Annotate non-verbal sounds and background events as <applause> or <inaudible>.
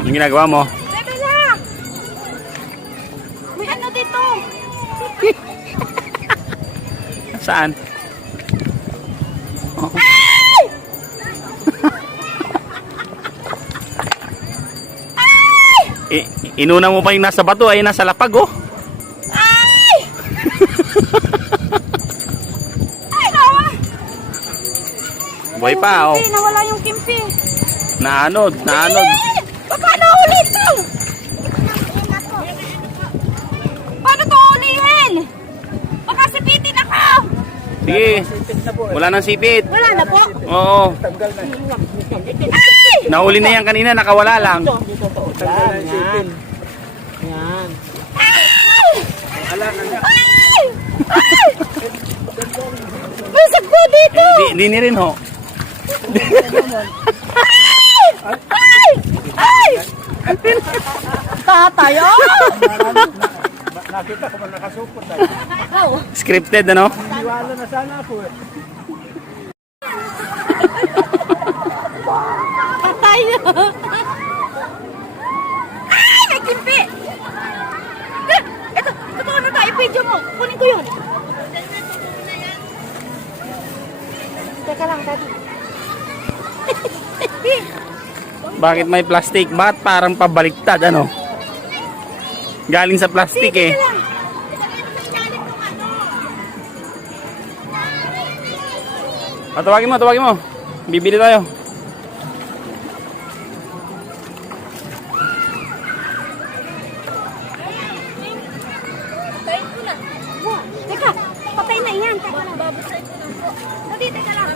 Anong ginagawa mo? Bebe lang! May ano dito? <laughs> Saan? Oh. I- inuna mo pa yung nasa bato ay nasa lapag oh. Ay! Ay, nawa! Buhay pa oh. Nawala yung kimpi. Naanod, naanod. Eh, Baka nahuli ito! Paano to ulihin? Baka sipitin ako! Sige. Wala nang sipit. Wala na po. Oo. Ay! Nahuli na yan kanina, nakawala lang. Yan, yan. Yan. Ay! Ay! Ay! May sagpo dito! Di, di ni rin ho. Ay! Ay! Tatay, oh! Nakita ko man nakasupot na. Oh, Scripted ano? Iwala na sana ako eh. Patay na! Ay! May kimpi! Eh, Ito, totoo na tayo. Video mo. Kunin ko yun. Teka lang, daddy. <laughs> Bakit may plastic? Bakit parang pabaliktad ano? Galing sa plastic eh. Ah, tawagin mo, tawagin mo. Bibili tayo. Wow. Teka, patay na yan. Teka lang. Babusay ko lang po. Dali, teka lang.